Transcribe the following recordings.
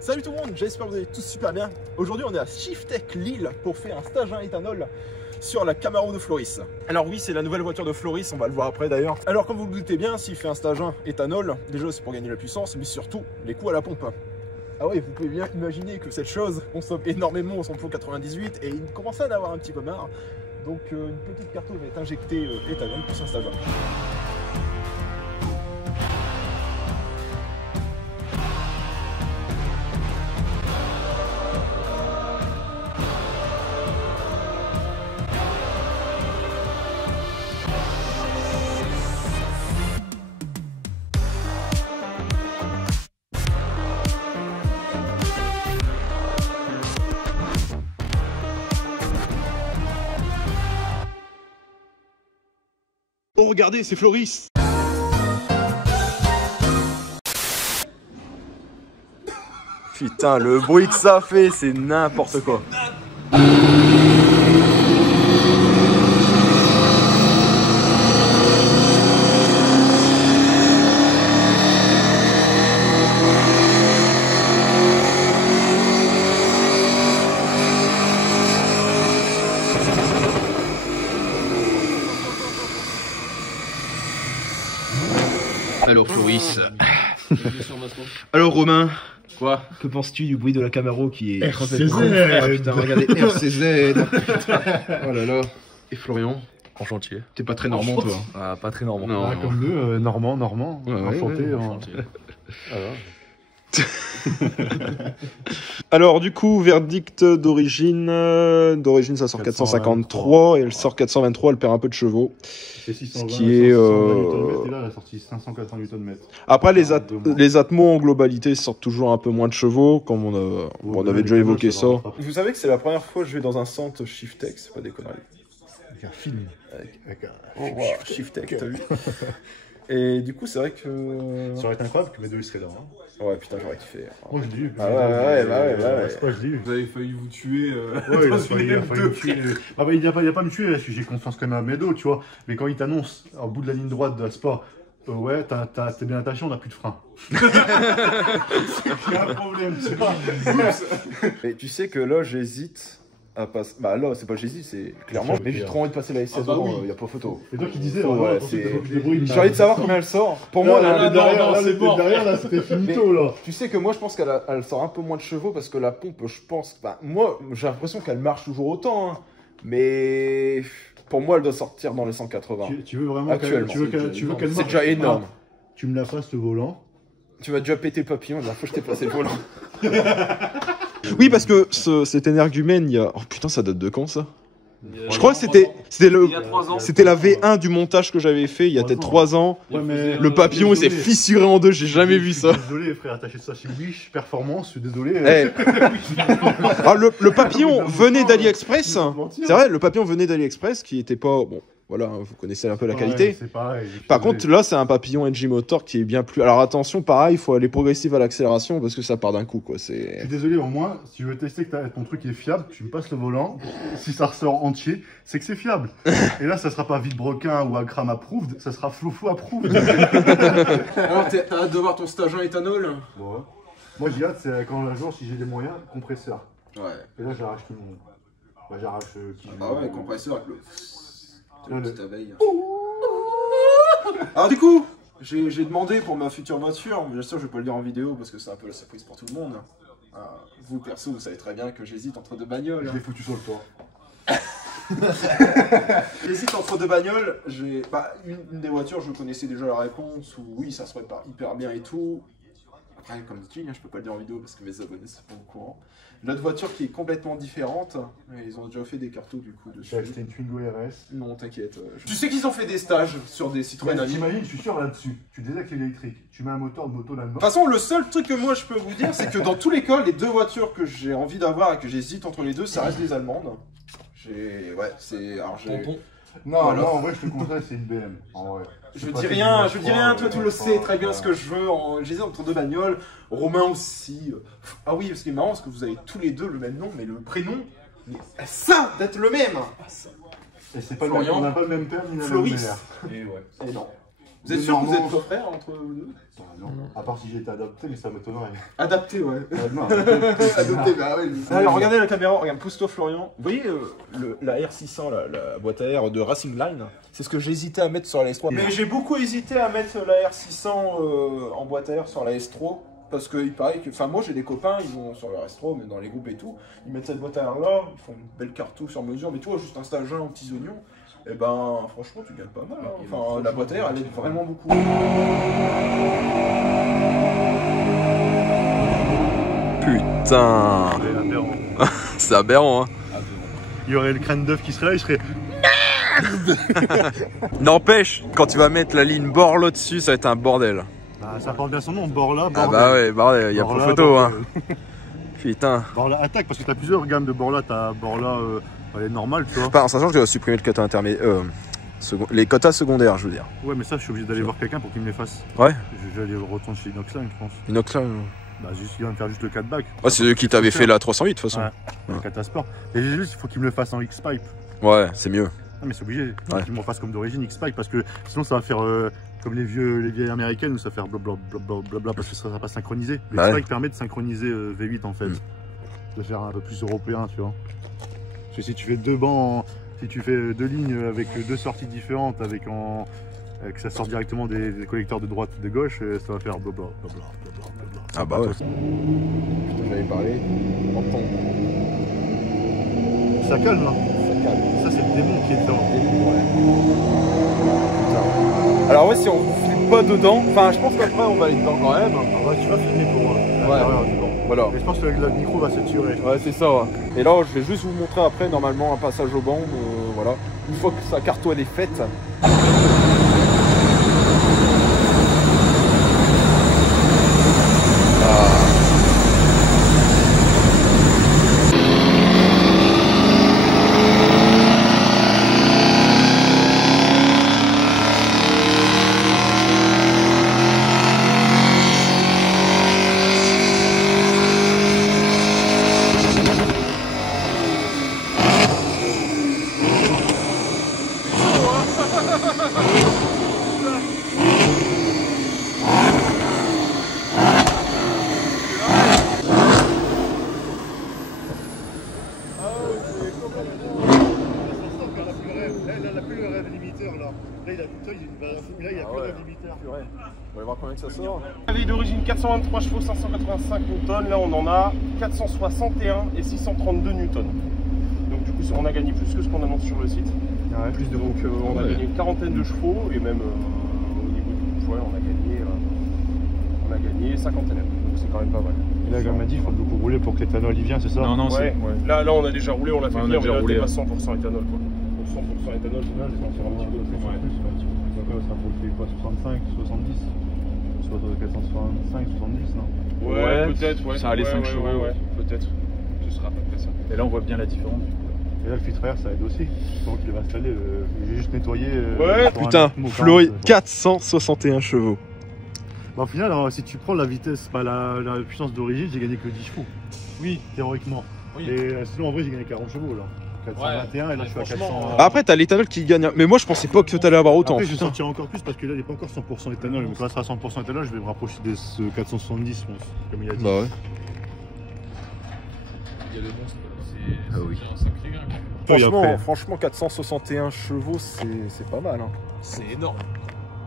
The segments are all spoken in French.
Salut tout le monde, j'espère que vous allez tous super bien. Aujourd'hui on est à Shiftech Lille pour faire un stage à éthanol sur la Camaro de Floris. Alors oui, c'est la nouvelle voiture de Floris, on va le voir après d'ailleurs. Alors comme vous le doutez bien, s'il fait un stage 1 éthanol, déjà c'est pour gagner la puissance, mais surtout les coûts à la pompe. Ah oui, vous pouvez bien imaginer que cette chose consomme énormément au samplon 98 et il commence à en avoir un petit peu marre. Donc une petite cartouche va être injectée éthanol pour son stage 1. Oh regardez, c'est Floris. Putain, le bruit que ça fait, c'est n'importe quoi. Alors Floris. Alors Romain, Quoi? que penses-tu du bruit de la Camaro qui est RCZ. Ah putain, regardez, RCZ. Oh là là. Et Florian? Enchanté. T'es pas très normand toi. Ah, pas très normand. Ah, comme deux, normand. Ouais, enchanté. ouais, hein. enchanté. Alors. Alors du coup, verdict d'origine, ça sort 453 et elle sort 423, elle perd un peu de chevaux. C'est 620, qui est, et là, elle a sorti 580 Nm. Après les Atmos en globalité sortent toujours un peu moins de chevaux, comme on avait déjà évoqué ça. Vous savez que c'est la première fois que je vais dans un centre Shiftech, c'est pas des conneries. Avec un film. Oh wow, Shiftech, t'as vu? Et du coup, c'est vrai que... Ça aurait été incroyable que mes deux ils seraient là. Hein. Ouais, putain, j'aurais kiffé. Moi je l'ai eu. Ah ouais. C'est quoi, je l'ai eu. Vous avez failli vous tuer Ouais, il a failli me tuer. Ah bah, il a pas me tuer, parce que j'ai confiance quand même à Medo, tu vois. Mais quand il t'annonce, au bout de la ligne droite de la Spa, ouais, t'es bien attaché, on n'a plus de frein. Il y a un problème, tu vois. Et tu sais que là, j'hésite à passer... Bah là, c'est pas j'hésite, c'est clairement... Mais j'ai trop envie de passer la SS devant, y a pas photo. Et toi qui disais, Ouais, c'est... J'ai envie de savoir combien elle sort. Pour moi, là, derrière, là, c'était finito, là. tu sais que moi, je pense qu'elle sort un peu moins de chevaux parce que la pompe, je pense... Bah, moi, j'ai l'impression qu'elle marche toujours autant, hein. Mais... Pour moi, elle doit sortir dans les 180. Tu veux vraiment Actuellement. tu veux qu'elle C'est marche. déjà énorme. Tu me la fasses, le volant. Tu vas déjà péter le papillon, la dernière fois que je t'ai passé le volant. Oui, parce que cet énergumène, il y a... Oh putain, ça date de quand, ça? Je crois que c'était la V1 du montage que j'avais fait il y a peut-être 3 ans. Ouais, mais Le papillon, il s'est fissuré en deux, j'ai jamais vu ça. Désolé, frère, attacher ça chez Wish, performance, je suis désolé. Eh. Ah, le papillon venait d'AliExpress. C'est vrai, le papillon venait d'AliExpress qui était pas... Bon, voilà, vous connaissez un peu la qualité. C'est pareil. Par contre, là, c'est un papillon NG Motor qui est bien plus... Alors attention, pareil, il faut aller progressif à l'accélération parce que ça part d'un coup, quoi. Je suis désolé, au moins, si tu veux tester que ton truc est fiable, tu me passes le volant. Si ça ressort entier, c'est que c'est fiable. Et là, ça sera pas Villebrequin ou Agram approved, ça sera Flofou approved. Alors, t'as hâte de voir ton stage en éthanol? Ouais. Moi, j'ai hâte, c'est quand un jour, si j'ai les moyens, compresseur. Ouais. Et là, j'arrache tout le monde. Bah, j'arrache qui Ah ouais, compresseur avec le... Là, petite abeille. Alors du coup, j'ai demandé pour ma future voiture, bien sûr je vais pas le dire en vidéo parce que c'est un peu la surprise pour tout le monde. Vous perso, vous savez très bien que j'hésite entre deux bagnoles. Je l'ai foutu sur le toit. J'hésite entre deux bagnoles, une des voitures je connaissais déjà la réponse, où oui ça se prépare hyper bien et tout. Après comme dit, je peux pas le dire en vidéo parce que mes abonnés sont pas au courant. L'autre voiture qui est complètement différente, ils ont déjà fait des cartons du coup dessus. J'ai acheté une Twingo RS. Non t'inquiète. Tu sais qu'ils ont fait des stages sur des Citroën Ami. T'imagines, je suis sûr là-dessus. Tu désactives l'électrique, tu mets un moteur de moto là-dedans. De toute façon, le seul truc que moi je peux vous dire, c'est que dans tous les cas, les deux voitures que j'ai envie d'avoir et que j'hésite entre les deux, ça reste des allemandes. Ouais, c'est. Alors j'ai. Non, Voilà. non, en vrai, je te conseille, c'est une BM. En vrai. Je dis rien, toi tu le sais très bien ce que je veux. J'hésite entre deux bagnoles. Romain aussi. Ah oui, parce qu'il est marrant, parce que vous avez tous les deux le même nom, mais le prénom, mais ça d'être le même. Et c'est pas le même, on n'a pas le même père ni la même Floris. mère. Et ouais. Et non. Vous êtes sûr que vous êtes frères entre vous deux? Non, à part si j'étais adapté, mais ça m'étonnerait. Adapté, ouais. Non, Adapté, bah ouais. Alors regardez la caméra, regarde, pousse-toi Florian. Vous voyez la R600, la boîte à air de Racing Line? C'est ce que j'hésitais à mettre sur la S3. Mais j'ai beaucoup hésité à mettre la R600 en boîte à air sur la S3. Parce qu'il paraît que, enfin moi j'ai des copains, ils vont sur le resto, mais dans les groupes et tout, ils mettent cette boîte à air là, ils font une belle cartouche sur mesure, mais toi juste un stage 1 aux petits oignons, et ben franchement tu gagnes pas mal, hein. Enfin la boîte à air elle aide vraiment beaucoup. Putain, c'est aberrant, hein. Il y aurait le crâne d'œuf qui serait là, il serait. N'empêche, quand tu vas mettre la ligne Borla dessus, ça va être un bordel. Bah, ça porte bien son nom, Borla. Ah bah ouais, bordel, y a pas photo, hein. Putain. Borla attaque, parce que t'as plusieurs gammes de Borla, t'as Borla elle est normale, tu vois. Pas en sachant que je dois supprimer le quota intermédiaire, les quotas secondaires, je veux dire. Ouais, mais ça, je suis obligé d'aller voir quelqu'un pour qu'il me les fasse. Ouais. Je vais aller retourner chez Inoxline, je pense. Inoxline. Bah, juste, il va me faire juste le 4 back. Ouais, c'est eux qui t'avaient fait la 308 de toute façon. Ouais, le Catasport. Et juste, il faut qu'il me le fasse en X-Pipe. Ouais, c'est mieux. Ah, mais c'est obligé. Ouais. Qu'il me le fasse comme d'origine X-Pipe, parce que sinon, ça va faire comme les vieilles américaines où ça va faire blablabla, parce que ça va pas synchroniser. Le Bah X-Pipe permet de synchroniser V8 en fait. De faire un peu plus européen, tu vois. Parce que si tu fais deux bancs, si tu fais deux lignes avec deux sorties différentes, avec que ça sort directement des collecteurs de droite ou de gauche, ça va faire blablabla. Ah bah ouais. Putain j'avais parlé, on entend. Ça calme là. Ça calme. Ça c'est le démon qui est dedans. Putain. Alors ouais si on flippe pas dedans, enfin je pense qu'après on va aller dedans quand même. Ah bah, tu vas filmer pour Ouais. Voilà. Et je pense que le micro va saturer. Ouais c'est ça. Ouais. Et là je vais juste vous montrer après normalement un passage au banc, voilà. Une fois que sa cartoine est faite. On va voir combien que ça sort. Avec d'origine 423 chevaux, 585 Newton, là on en a 461 et 632 Newton. Donc du coup on a gagné plus que ce qu'on annonce sur le site. Ouais, plus de Donc on a gagné une quarantaine de chevaux et même au niveau du poids on a gagné 50 élèves. Donc c'est quand même pas mal. Et là, comme on m'a dit, il faut beaucoup rouler pour que l'éthanol y vienne, c'est ça? Non, non, ouais. Là on a déjà roulé, on l'a fait venir, mais là t'es pas 100% éthanol quoi. Pour 100% éthanol, c'est bien, c'est un petit peu plus. Ça vaut quoi, 65, 70? Soit 465, 70, non? Ouais, peut-être, ouais. Ça a les 5 chevaux. Ouais, peut-être. Ce sera à peu près ça. Et là, on voit bien la différence. Et là, le filtre air, ça aide aussi. Pendant qu'il va installer, j'ai juste nettoyé. Ouais, Putain, Flory, 461 chevaux. Bah, au final, alors, si tu prends la vitesse, pas la puissance d'origine, j'ai gagné que 10 chevaux. Oui, théoriquement. Oui. Et sinon, en vrai, j'ai gagné 40 chevaux là. 421 et là, je suis à 400. Après, t'as l'éthanol qui gagne. Mais moi, je pensais pas que t'allais avoir autant. Après, je vais Putain. sortir encore plus parce que là, il n'est pas encore 100% éthanol. Mais quand il sera 100% éthanol, je vais me rapprocher de ce 470, je pense, comme il a dit. Bah ouais. Il y a le monstre, Ah oui. c'est un sacré gain. Franchement, Franchement 461 chevaux c'est pas mal. Hein. C'est énorme.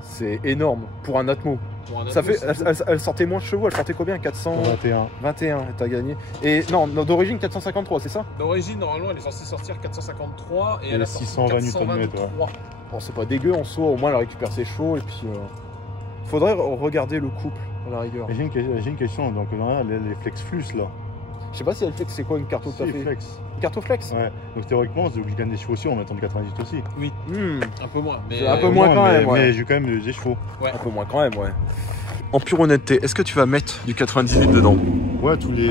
C'est énorme pour un Atmo. Pour un Ça Atmo, fait, elle sortait moins de chevaux, elle sortait combien? 421. 421, t'as gagné. Et non, d'origine 453, c'est ça? D'origine, normalement, elle est censée sortir 453 et Elle elle a a sorti 620 423. Nm, Bon, c'est pas dégueu en soi, au moins elle récupère ses chevaux et puis. Faudrait regarder le couple à la rigueur. Et j'ai une question, donc là, les flex flux là. Je sais pas si elle fait, c'est quoi une carte Si, fait. flex. Une carte flex? Ouais. Donc théoriquement, je gagne des chevaux aussi en mettant de 98 aussi. Un peu moins. Mais C'est un peu moins quand même, ouais. Mais j'ai quand même des chevaux. Un peu moins quand même, ouais. En pure honnêteté, est-ce que tu vas mettre du 98 dedans? Ouais, tous les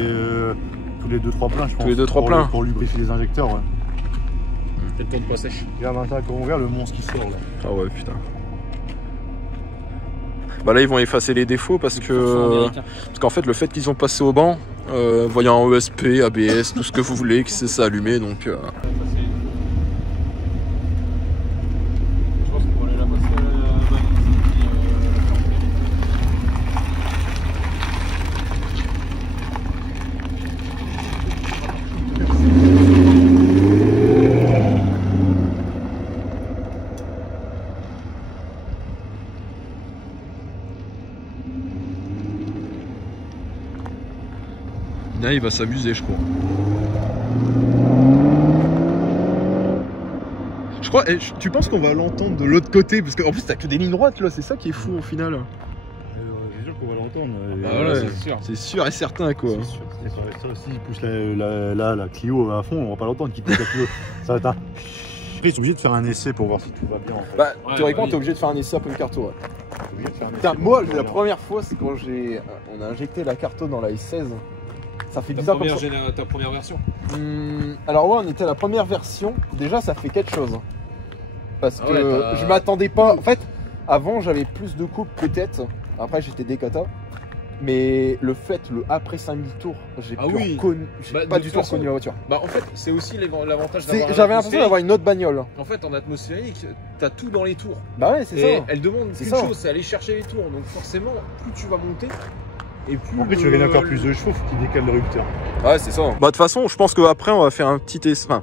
2-3 pleins, je pense. Tous les 2-3 pleins. Pour lubrifier les injecteurs, ouais. le temps de pas sèche. Regarde l'intérieur, quand on regarde le monstre qui sort là. Ah ouais, putain. Bah là, ils vont effacer les défauts parce qu'en fait, le fait qu'ils ont passé au banc, voyant ESP, ABS, tout ce que vous voulez, qui s'est allumé, donc. Je pense qu'on va aller la passer Là, il va s'amuser, je crois. Je crois, tu penses qu'on va l'entendre de l'autre côté? Parce qu'en plus, t'as que des lignes droites, là, c'est ça qui est fou au final. C'est sûr qu'on va l'entendre. Ah ouais, c'est sûr et certain, quoi. C'est sûr. Ça aussi, il pousse la Clio à fond, on va pas l'entendre qu'il pousse la Clio. Ça va être un... Après, ils sont obligés de faire un essai pour voir si tout va bien. En fait. Bah, théoriquement, t'es obligé de faire un essai après le carto. Ouais. Putain, moi, la première fois, c'est quand on a injecté la carto dans la S16. Ça fait bizarre comme ça. Ta première version. Alors ouais, on était à la première version. Déjà, ça fait quelque chose. Parce que je m'attendais pas. En fait, avant, j'avais plus de coupe peut-être. Après, j'étais décata. Mais le fait, après 5000 tours, j'ai pas du tout reconnu la voiture. Bah en fait, c'est aussi l'avantage d'avoir. J'avais l'impression d'avoir une autre bagnole. En fait, en atmosphérique, t'as tout dans les tours. Bah ouais, c'est ça. Elle demande qu'une chose, c'est aller chercher les tours. Donc forcément, plus tu vas monter, et plus. Après, tu vas gagner encore plus de chevaux, faut qu'il décale le rupteur. Ouais, c'est ça. Bah de toute façon, je pense qu'après, on va faire un petit essai. Enfin,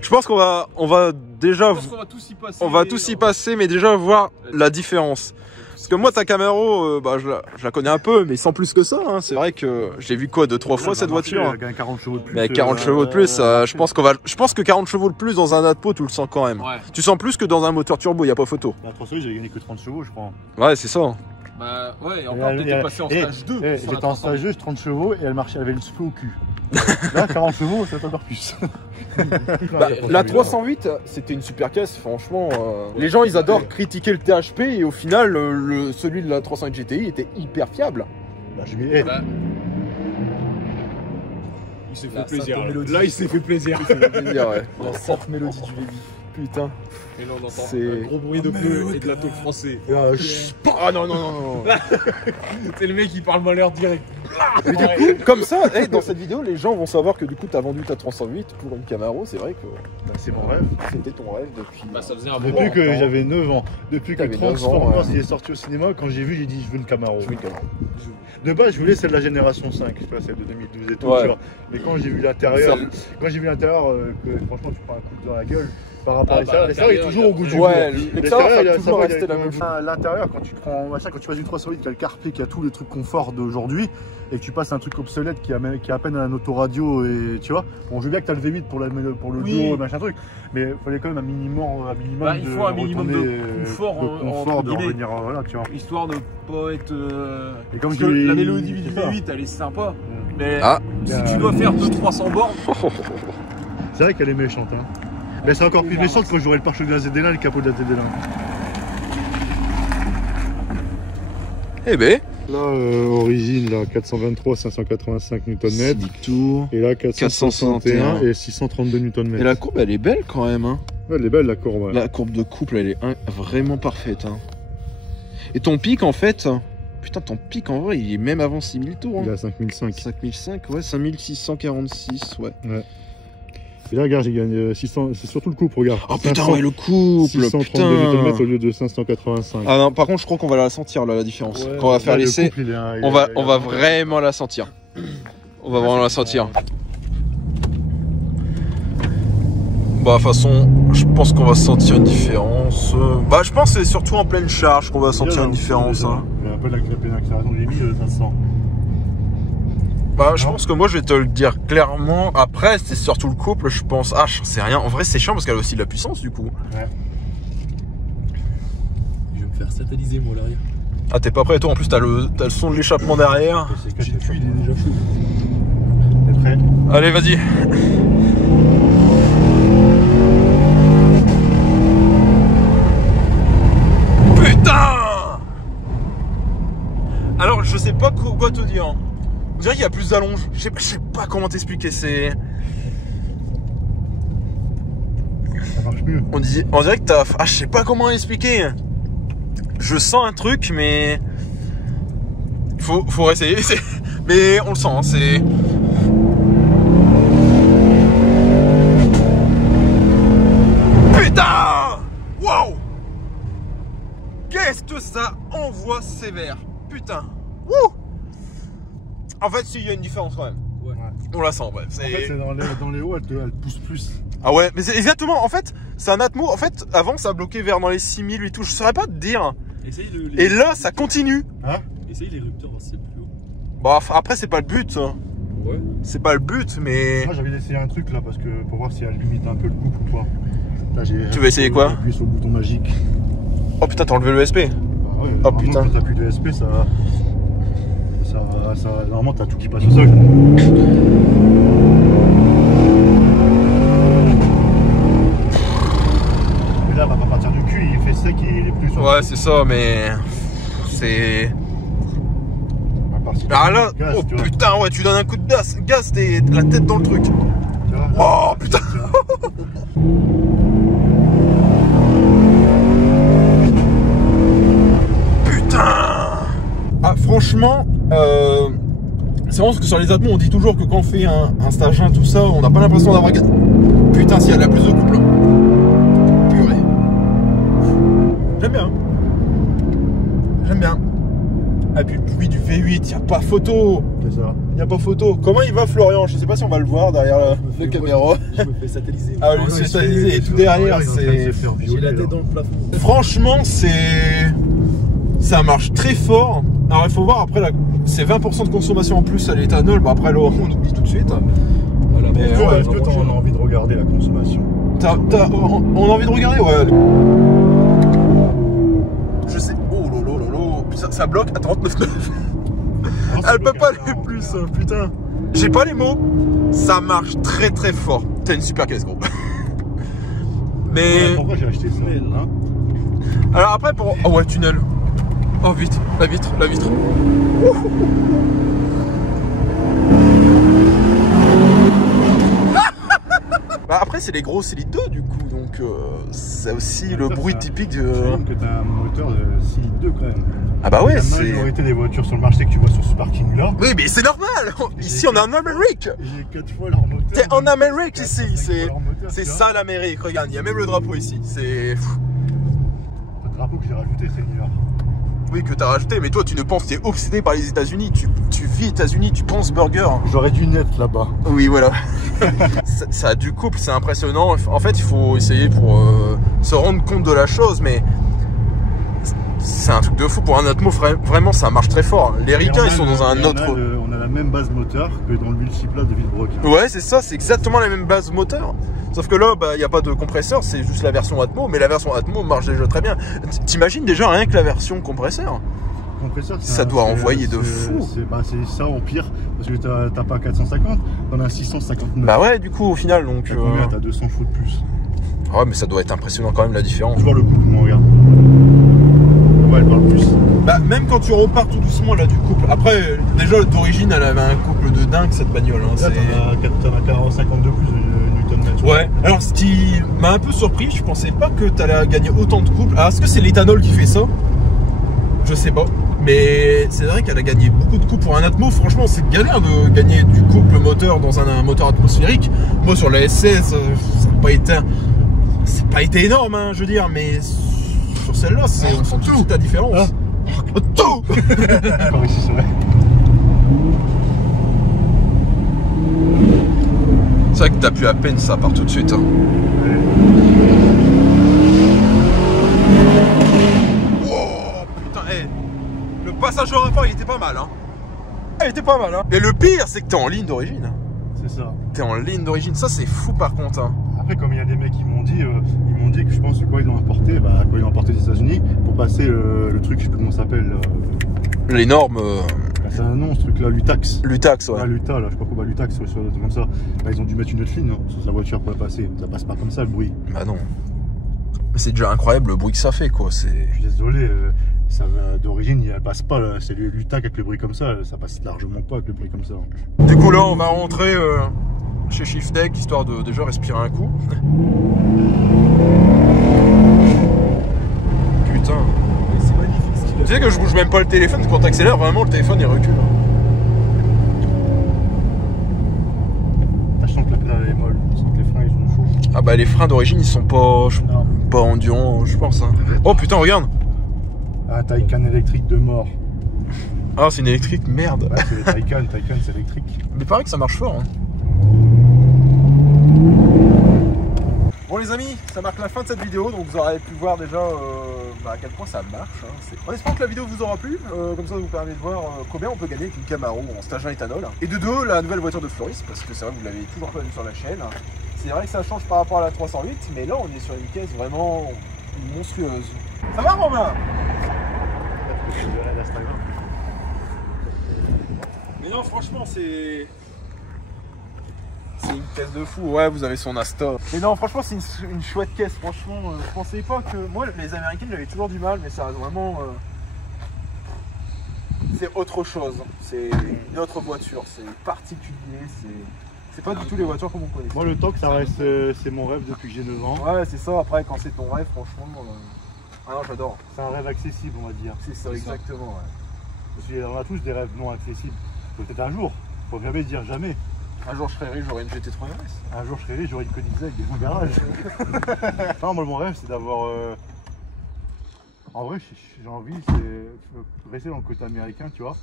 je pense qu'on va déjà. On va tous y passer. On va tous y passer, mais déjà voir la différence. Parce que moi, ta Camaro, bah, je la connais un peu, mais sans plus que ça. Hein. C'est vrai que j'ai vu quoi 2-3 fois cette voiture. Elle gagne 40 chevaux de plus. Mais avec 40 chevaux de plus, je pense que 40 chevaux de plus dans un Atpo, tu le sens quand même. Ouais. Tu sens plus que dans un moteur turbo, il n'y a pas photo. La 300, j'avais gagné que 30 chevaux, je crois. Ouais, c'est ça. Bah ouais, et encore, t'étais passé en stage 2. J'étais en stage 2, 30 chevaux, et elle marchait, elle avait le souffle au cul. Là, 40 chevaux, ça va encore plus. Bah, la 308, c'était une super caisse, franchement. Les gens, ils adorent critiquer le THP et au final, celui de la 308 GTI était hyper fiable. Bah, je mets... Il s'est fait plaisir. Là, il s'est fait plaisir. La sainte mélodie du baby. Putain. Et là, on entend un gros bruit de pneus et de la tôle français. Ah non, non, non, non. C'est le mec qui parle malheur direct. Mais du coup, comme ça, dans cette vidéo, les gens vont savoir que du coup, t'as vendu ta 308 pour une Camaro. C'est vrai que c'est mon rêve. C'était ton rêve depuis. Bah, ça faisait un depuis que j'avais 9 ans. Depuis que Transformers il est sorti au cinéma, quand j'ai vu, j'ai dit je veux une Camaro. De base, je voulais celle de la génération 5, tu vois, celle de 2012 et tout. Tu vois. Mais quand j'ai vu l'intérieur, franchement, tu prends un coup dans la gueule. Par rapport à l'extérieur, l'extérieur est toujours au goût du jour. Ouais, l'extérieur, ça a toujours resté la même chose. L'intérieur, quand tu prends machin, quand tu passes une 308 qui a le carpé, qui a tous les trucs confort d'aujourd'hui, et que tu passes un truc obsolète qui a à peine un autoradio, et tu vois, bon, je veux bien que tu as le V8 pour le duo et machin truc, mais il fallait quand même un minimum bah, il faut un minimum de confort, de revenir, voilà, tu vois. Histoire de pas être. Et comme parce que la mélodie du V8, elle est sympa, mais si tu dois faire 200-300 bornes. C'est vrai qu'elle est méchante, hein. Mais c'est encore plus méchant quand j'aurai le pare-choc de la ZD1 et le capot de la ZD1. Eh ben. Là, origine, là, 423, 585 Nm. Tours. Et là, 461 et 632 Nm. Et la courbe, elle est belle quand même. Hein. Ouais, elle est belle la courbe. Ouais. La courbe de couple, elle est vraiment parfaite. Hein. Et ton pic, en fait. Putain, ton pic, en vrai, il est même avant 6000 tours. Hein. Il est à 5005. 5005, ouais, 5646, ouais. Et là, regarde, j'ai gagné 600, c'est surtout le couple, regarde. Oh putain, ouais, le couple, 632 Nm au lieu de 585. Ah non, par contre, je crois qu'on va la sentir, là, la différence. Ouais, quand on va faire l'essai, on va vraiment la sentir. On va vraiment la sentir. Bah, de toute façon, je pense qu'on va sentir une différence. Bah, je pense que c'est surtout en pleine charge qu'on va sentir une différence. Hein. Un peu la pleine accélération, j'ai mis 500. Bah, je pense que moi je vais te le dire clairement. Après, c'est surtout le couple, je pense. Ah, je sais rien. En vrai, c'est chiant parce qu'elle a aussi de la puissance du coup. Ouais. Je vais me faire satelliser moi l'arrière. Ah, t'es pas prêt toi? En plus, t'as le son de l'échappement derrière. J'ai pu, il est déjà chaud. T'es prêt? Allez, vas-y. Putain! Alors, je sais pas quoi te dire. On dirait qu'il y a plus d'allonge. Je sais pas comment t'expliquer. C'est. Ça marche mieux. On dirait que t'as. Ah, je sais pas comment expliquer. Je sens un truc, mais. Faut essayer. Mais on le sent, hein, c'est. Putain! Wow! Qu'est-ce que ça envoie sévère? Putain! Wouh! En fait, si, il y a une différence quand même. Ouais. On la sent, ouais. En fait, c'est dans les hauts, elle pousse plus. Ah ouais, mais c'est exactement, en fait, c'est un Atmo. En fait, avant, ça bloquait vers dans les 6000 et tout. Je saurais pas te dire. Et là, ça continue. Hein? Essaye les rupteurs, c'est plus haut. Bah, après, c'est pas le but. Ouais. C'est pas le but, mais... Moi j'avais essayé un truc là, parce que pour voir si elle limite un peu le couple ou pas. Là, Tu veux essayer quoi? Appuyer sur le bouton magique. Oh putain, t'as enlevé le SP. Ah ouais, oh putain. Quand t'as plus de SP, normalement t'as tout qui passe au sol. Mais là, elle va pas partir du cul, il fait sec et il est plus sur. Ouais, c'est ça, mais... C'est... Ah là, gaz, oh putain, ouais, tu donnes un coup de gaz, t'es la tête dans le truc. Oh putain. Putain. Ah franchement, c'est vrai que sur les Atmos on dit toujours que quand on fait un stage 1 tout ça, on n'a pas l'impression d'avoir... Putain, s'il y a de la plus de couple. Purée. J'aime bien. J'aime bien. Ah puis le bruit du V8, y a pas photo. C'est ça. Y a pas photo. Comment il va Florian? Je sais pas si on va le voir derrière la caméra. Je me fais satelliser. Ah lui c'est satellisé et tout derrière, c'est... J'ai la tête dans le plafond. Franchement ça marche très fort. Alors il faut voir après, c'est 20% de consommation en plus à l'éthanol. Bah après là on oublie tout de suite. Voilà, Mais, Est-ce que t'en as envie de regarder la consommation? On a envie de regarder, ouais. Je sais. Oh lolo lolo. Ça bloque à 39,9. Elle peut pas aller plus, putain. J'ai pas les mots. Ça marche très très fort. T'as une super caisse, gros. Mais. Pourquoi j'ai acheté ça hein? Alors après pour. Oh ouais, le tunnel. Oh vite, la vitre. Bah après c'est les gros cylindres 2 du coup, donc c'est aussi le bruit typique de... J'imagine que t'as un moteur de 6 litres 2 quand même. Ah bah ouais, La c'est... majorité des voitures sur le marché que tu vois sur ce parking là. Oui mais c'est normal. Ici on est en Amérique. J'ai 4 fois leur moteur. T'es en Amérique ici, c'est c'est ça l'Amérique, regarde, il y a même le drapeau ici, c'est... Le drapeau que j'ai rajouté c'est New York. Oui que t'as rajouté, mais toi tu ne penses, t'es obsédé par les États-Unis, tu vis États-Unis, tu penses burger. J'aurais dû naître là-bas. Oui voilà. ça a du couple, c'est impressionnant. En fait il faut essayer pour se rendre compte de la chose, mais c'est un truc de fou. Pour un Atmo, vraiment ça marche très fort. Les ricains ils sont dans un autre... On a la même base moteur que dans le multiplat de Villebrock. Ouais c'est ça, c'est exactement la même base moteur. Sauf que là, il n'y a pas de compresseur, c'est juste la version Atmo, mais la version Atmo marche déjà très bien. T'imagines déjà rien que la version compresseur? Ça doit envoyer de fou. C'est ça en pire, parce que t'as pas 450, t'en as 659. Bah ouais, du coup, au final, donc... T'as combien? T'as 200 fois de plus. Ouais, mais ça doit être impressionnant quand même, la différence. Je vois le couple, moi, regarde. Ouais, elle parle plus. Bah, même quand tu repars tout doucement, là, du couple. Après, déjà, d'origine, elle avait un couple de dingue, cette bagnole. Hein, là, t'en as 52 plus de Newton-mètre. Ouais. Alors, ce qui m'a un peu surpris, je pensais pas que t'allais gagner autant de couple. Alors, est-ce que c'est l'éthanol qui fait ça? Je sais pas. Mais c'est vrai qu'elle a gagné beaucoup de couple pour un Atmo. Franchement, c'est galère de gagner du couple moteur dans un moteur atmosphérique. Moi, sur la S16, ça n'a pas été énorme, hein, je veux dire, mais sur celle-là, on sent toute la différence. Tout. C'est vrai que t'as pu à peine, ça part tout de suite. Hein. Le passage au rapport, il était pas mal, hein. Il était pas mal, hein. Et le pire, c'est que t'es en ligne d'origine. C'est ça. T'es en ligne d'origine, ça c'est fou par contre. Hein. Après, comme il y a des mecs qui m'ont dit que je pense que quoi ils l'ont importé, quoi ils l'ont importé des États-Unis pour passer le truc, je sais plus comment ça s'appelle. Les normes. C'est un nom, ce truc-là, l'UTAX. L'UTAX, ouais. L'UTA, là, je sais pas quoi, l'UTAX, sur des trucs comme ça. Là, ils ont dû mettre une autre ligne hein, sur sa voiture pour la passer. Ça passe pas comme ça, le bruit. Bah non. Mais c'est déjà incroyable le bruit que ça fait, quoi. Je suis désolé. D'origine, il passe pas, c'est l'UTAC avec le bruit comme ça passe largement pas avec le bruit comme ça. Du coup là on va rentrer chez Shiftech histoire de déjà respirer un coup. Putain. C'est magnifique ce qu'il a. Tu sais que je bouge même pas le téléphone, quand t'accélères vraiment le téléphone il recule. Sachant que la pédale est molle, sachant que les freins ils sont chauds. Ah bah les freins d'origine ils sont pas endurants je pense. Hein. Oh putain regarde. Un Taycan électrique de mort. Ah c'est une électrique, merde. Ouais, c'est les Taycan c'est électrique. Mais pareil que ça marche fort. Hein. Bon les amis, ça marque la fin de cette vidéo, donc vous aurez pu voir déjà à quel point ça marche. Hein. On espère que la vidéo vous aura plu, comme ça vous permet de voir combien on peut gagner avec une Camaro en stage 1 éthanol. Et de deux, la nouvelle voiture de Floris, parce que c'est vrai que vous l'avez toujours pas vu sur la chaîne. C'est vrai que ça change par rapport à la 308, mais là on est sur une caisse vraiment monstrueuse. Ça va Romain? Mais non franchement c'est une caisse de fou, ouais vous avez son Asta. Mais non franchement c'est une chouette caisse, franchement je pensais pas que... Moi les Américaines j'avais toujours du mal, mais ça reste vraiment... C'est autre chose, c'est une autre voiture, c'est particulier, c'est pas du tout les voitures comme on connaît. Moi le TOC ça reste, c'est mon rêve depuis que j'ai 9 ans. Ouais c'est ça, après quand c'est ton rêve franchement... Ah non j'adore. C'est un rêve accessible on va dire. C'est ça exactement ouais. Parce qu'on a tous des rêves non accessibles. Peut-être un jour, faut jamais dire jamais. Un jour je serai riche, j'aurai une GT3 RS. Un jour je serai riche, j'aurai une Koenigsegg dans mon garage. Non, moi mon rêve c'est d'avoir... En vrai j'ai envie, c'est rester dans le côté américain, tu vois.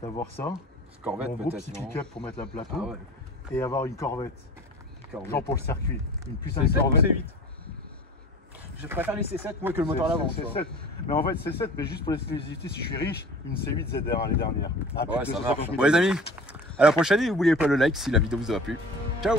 D'avoir ça, Corvette mon gros peut-être. petit pick-up pour mettre la plateau, Ah ouais. et avoir une Corvette. Genre pour le circuit. Une putain de C7 ou Corvette. C8? Je préfère les C7 moi que le moteur à l'avant. C7. Mais en fait C7, mais juste pour l'exclusivité, si je suis riche, une C8 ZR les dernières. Ouais ça marche. Bon les amis, à la prochaine et n'oubliez pas le like si la vidéo vous a plu. Ciao.